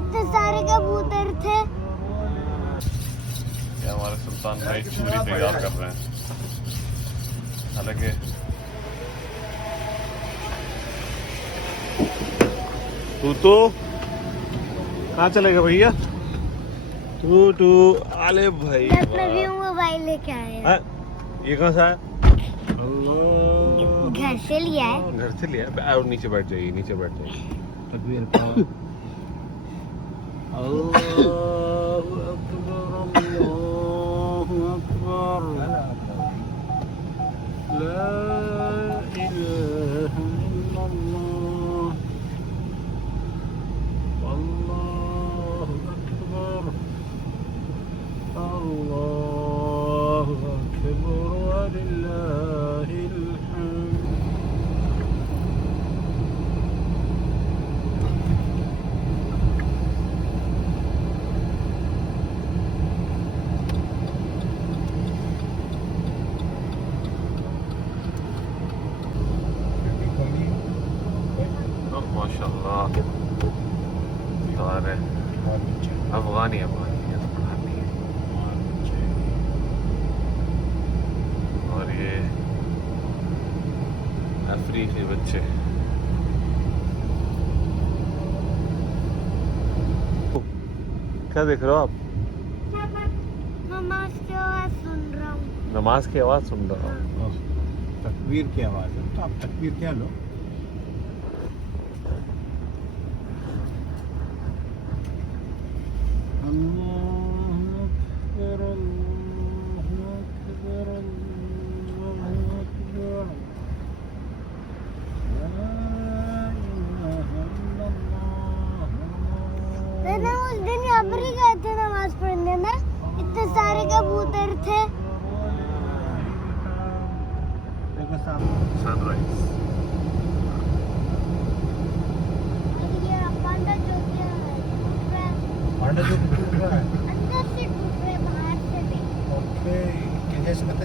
इतने सारे कबूतर थे। ये हमारे सुल्तान भाई चूरी तैयार कर रहे हैं। हालांकि तू कहाँ चलेगा भैया? तू आले भाई मोबाइल लेके आए। ये कहाँ सा है? घर से लिया है। घर से लिया है। और नीचे बैठ जाइए, नीचे बैठ जाइए। तकबीर अल्लाहु अकबर, अल्लाहु अकबर, ला इलाहा इल्लल्लाह, अल्लाहु अकबर, अल्लाहु अकबर वलिल्लाहिल हम्द। माशाल्लाह सारे अफगानी और ये अफ्रीकी बच्चे। क्या देख रहे हो आप? नमाज की आवाज सुन रहा हूँ। नमाज की आवाज़ सुन रहा हूँ। तकबीर की आवाज़ है, तो आप तकबीर क्या लो। मैंने उस दिन यहाँ पर ही गए थे नमाज पढ़ने में, इतने सारे कबूतर थे। सनराइज। ये पांडा जो पांडा जो टूट रहा है। अंदर से टूट रहे, बाहर से भी। ओके, कैसे पता?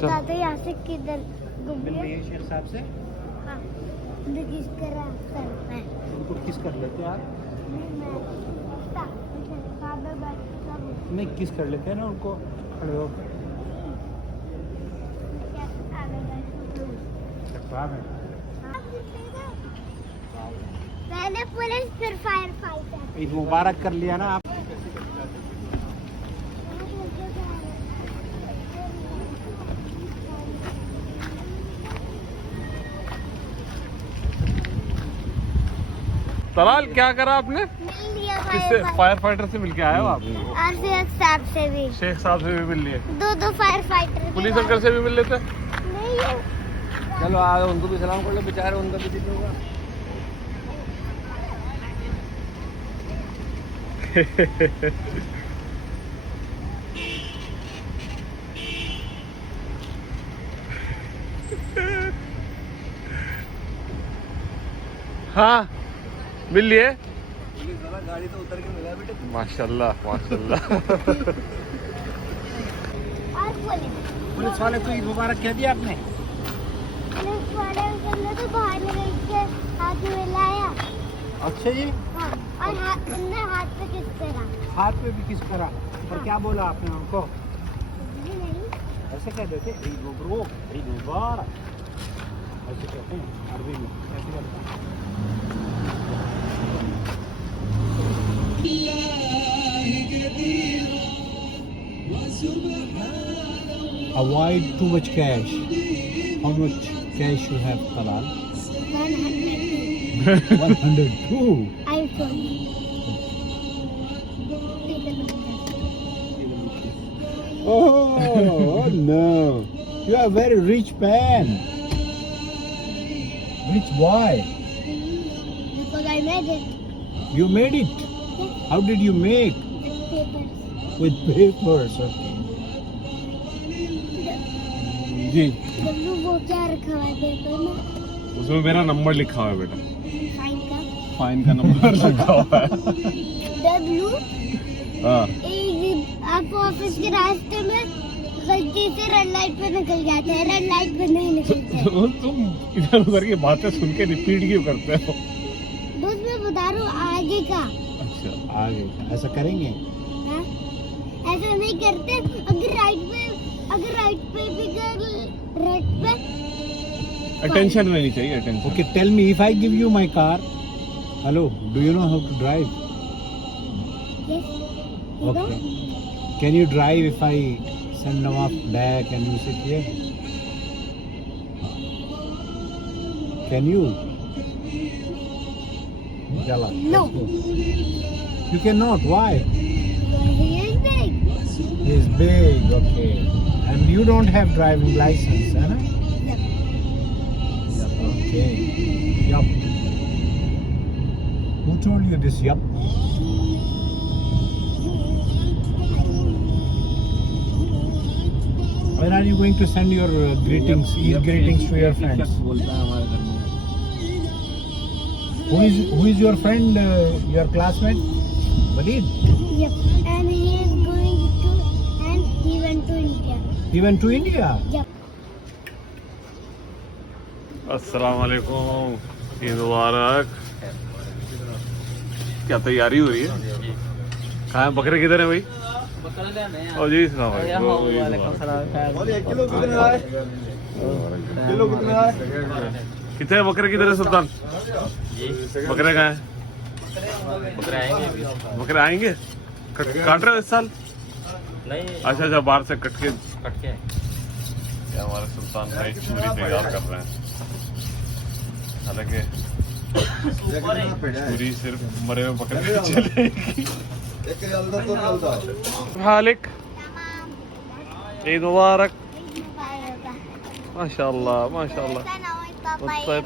दादा यहाँ से किधर घूम गए? शेख साहब से हाँ, किस करा सर मैं उनको किस कर लेते हैं आप? नहीं किस कर लेते हैं ना उनको खड़े होकर। पहले पुलिस फिर फायर फाइटर। ईद मुबारक कर लिया ना आप? तलाल क्या करा आपने? मिल लिया किससे? फायर फाइटर से मिलके आए हो आप? और शेख साहब से भी, शेख साहब से भी मिल लिए, दो फायर फाइटर। पुलिस अंकल से भी मिल लेते। नहीं चलो आ उनको भी सलाम कर लो, बेचारे उनका भी दिल होगा। हाँ मिल लिए। गाड़ी तो उतर के मिला बेटे। माशाल्लाह माशाल्लाह। और पुलिस वाले को ईद मुबारक कह दिया आपने? पुलिस वाले ने तो बाहर निकल के हाथ में लाया। अच्छा जी। हाँ, और हाथ पे किस करा? हाथ पे भी किस करा? और क्या बोला आपने उनको? जी नहीं, ऐसे कह देते ईद मुबारक, ईद मुबारक ऐसे कहते हैं अरबी में। ऐसे कहते हैं। Avoid too much cash. How much cash you have, Talal? 102 102. iPhone. Oh no! You are a very rich man. Rich boy. Because I made it You made it. How did you make? with papers. With papers. Okay. जी डब्लू वो क्या रखा हुआ है paper में? उसमें मेरा नंबर लिखा हुआ है बेटा, फाइन का। फाइन का नंबर लिखा हुआ है। डब्लू हाँ आप ऑफिस के रास्ते में गलती से रेड लाइट पे निकल जाते हैं, रेड लाइट पे नहीं निकलते। तो तुम इधर उधर की बातें सुन के रिपीट क्यों करते हो? दोस्त मैं बता रहा हूँ आगे का। अच्छा आगे ऐसा करेंगे? हाँ? ऐसा नहीं करते। अगर राइट पे भी कर रेड पे अटेंशन रहनी चाहिए, attention. Okay, tell me if I give you my car. Hello, do you know how to drive? yes Okay. Can you drive if I send Nawaf back and you sit here? Can you? Jala, No. let's go. You cannot. Why? he is big. He is big. Okay. And you don't have driving license, है ना? Yep. Okay. Yup. Who told you this? Yup. When are you going to send your greetings, greetings to your friends? Who is your friend? Your classmate? Walid. Yep. And he is going to, and he went to India. He went to India. Yep. अस्सलाम वालेकुम, ईद मुबारक। क्या तैयारी हो रही है? कहाँ है बकरे, किधर है भाई? और जी सुनाओ भाई। बोलिए 1 किलो कितना है? किलो कितना है? कितने बकरे किधर है सुल्तान? बकरे कहाँ है? बकरे आएंगे? काट रहे हो इस साल? नहीं, अच्छा अच्छा, बाहर से कट के। ये हमारे सुल्तान भाई चूरी तैयार कर रहे हैं। हालांकि चूरी सिर्फ मरे हुए बकरे की चलेगी। हालिक ईद मुबारक। माशाल्लाह माशाल्लाह।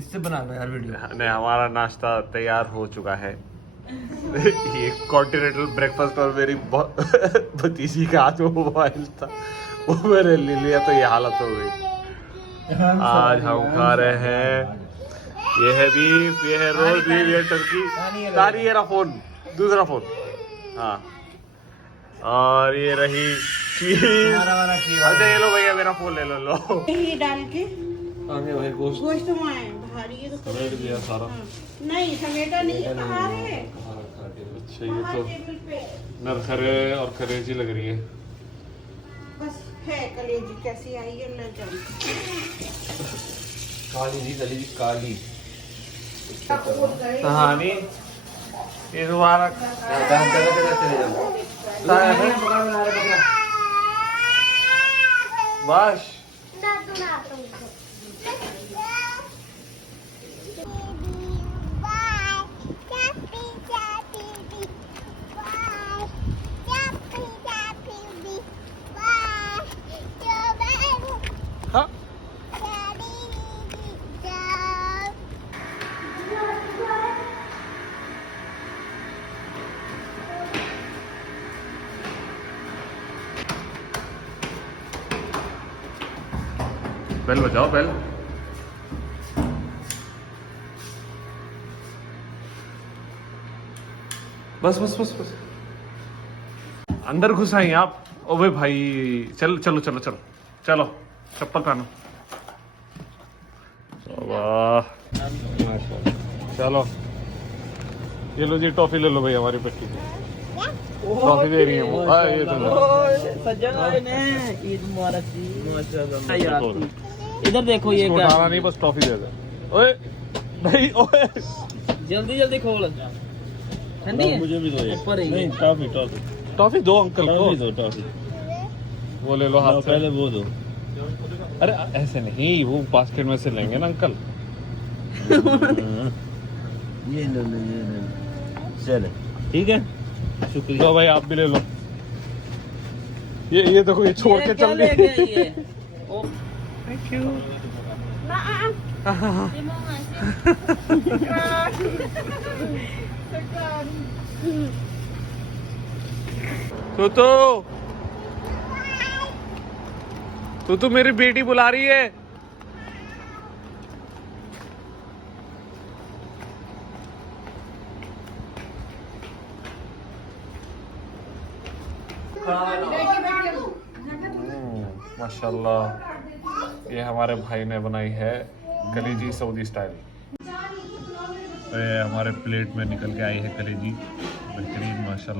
इससे बना लो यार वीडियो। नहीं, हमारा नाश्ता तैयार हो चुका है। ये कॉन्टिनेंटल ब्रेकफास्ट और मेरी भतीजी का हाथ में मोबाइल था, वो मैंने ले लिया तो ये हालत हो गई। आज हम खा रहे हैं, ये है बीफ, ये है रोस्ट बीफ, ये टर्की। तारी ये रहा फोन, दूसरा फोन। हाँ, और ये रही चीज। अच्छा ये लो भैया मेरा फोन ले लो। लो ये डाल के आगे भाई गोश्त गोश्त वहाँ है भारी है तो समेट दिया सारा। नहीं समेटा नहीं है बाहर है अच्छा ये बाहर तो टेबल पे नरखरे और करेजी लग रही है। बस है कलेजी कैसी आई है ना जाने काली जी गली काली। कहानी ये मुबारक। बस हाँ बेल बजाओ बेल। बस बस बस बस अंदर घुस आए आप। ओए भाई चल चलो चलो चलो चलो चप्पल पहनो। चलो ये लो जी टॉफी ले लो भाई हमारी पेटी की। टॉफी दे रही है वो। ये तो ईद मुबारक जी। माशाल्लाह। इधर देखो ये क्या उठाना नहीं, बस टॉफी दे दे। ओए नहीं ओए जल्दी जल्दी खोल। ठंडी है मुझे भी दो ऊपर ही नहीं। टॉफी टॉफी टॉफी दो अंकल को। दो टॉफी वो ले लो हाथ से। पहले वो दो। अरे ऐसे नहीं, वो बास्केट में से लेंगे ना अंकल। ये लो चले ठीक है शुक्रिया। लो भाई आप भी ले लो। ये देखो ये छोड़ के चल रही है। Thank you. तो मेरी बेटी बुला रही है। माशाल्लाह ये हमारे भाई ने बनाई है कलेजी सऊदी स्टाइल। तो ये हमारे प्लेट में निकल के आई है कलेजी, बेहतरीन माशाल्लाह।